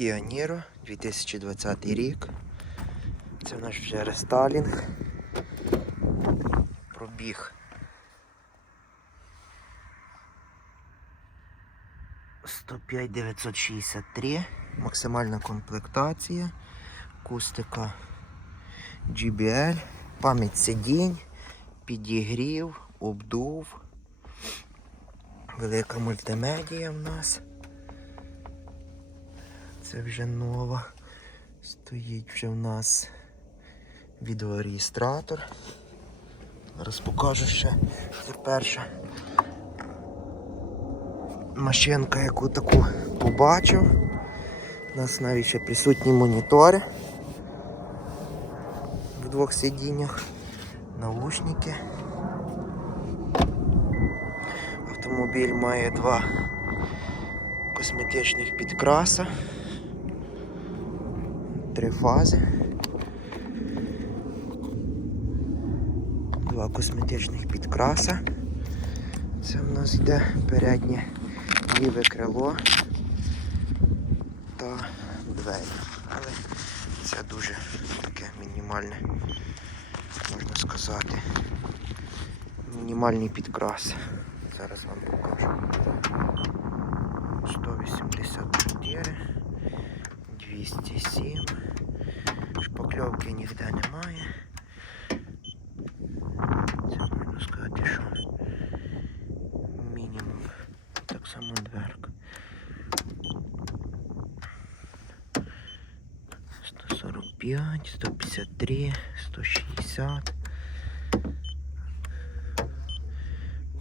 Kia Niro 2020 рік. Це наш вже рестайлінг. Пробіг. 105 963. Максимальна комплектація. Акустика GBL. Пам'ять сидінь, підігрів, обдув. Велика мультимедія в нас. Це вже нова. Стоїть вже в нас відеореєстратор. Зараз покажу ще. Це перша машинка, яку таку побачив. У нас навіть ще присутні монітори в двох сидіннях, наушники. Автомобіль має два косметичних підкраса, три фази. Два косметичних підкраса. Це в нас йде переднє ліве крило та двері. Але це дуже таке мінімальне, можна сказати, мінімальний підкрас. Зараз вам покажу. 184, 207. Шпакльовки ніде немає. Це можна сказати, що мінімум. Так само дверка. 145, 153, 160.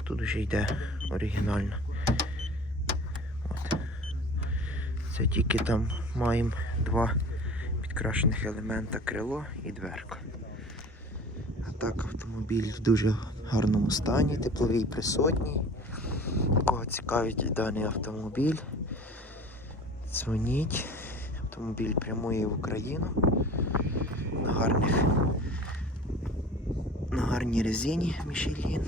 Тут вже йде оригінально. Це тільки там маємо два підкрашених елемента крило і дверка. А так автомобіль в дуже гарному стані, тепловий присутній. Кого цікавить даний автомобіль, дзвоніть. Автомобіль прямує в Україну на гарних на гарній резині Мішелін.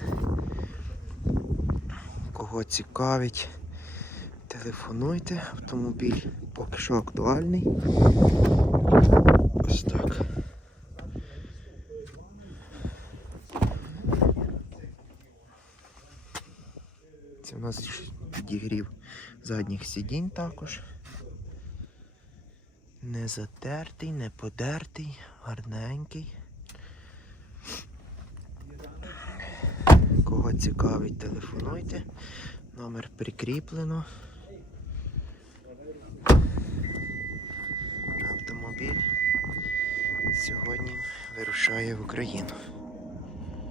Кого цікавить, телефонуйте. Автомобіль поки що актуальний. Ось так. Це у нас підігрів задніх сидінь також. Не затертий, не подертий, гарненький. Кого цікавить, телефонуйте. Номер прикріплено. Автомобіль сьогодні вирушає в Україну.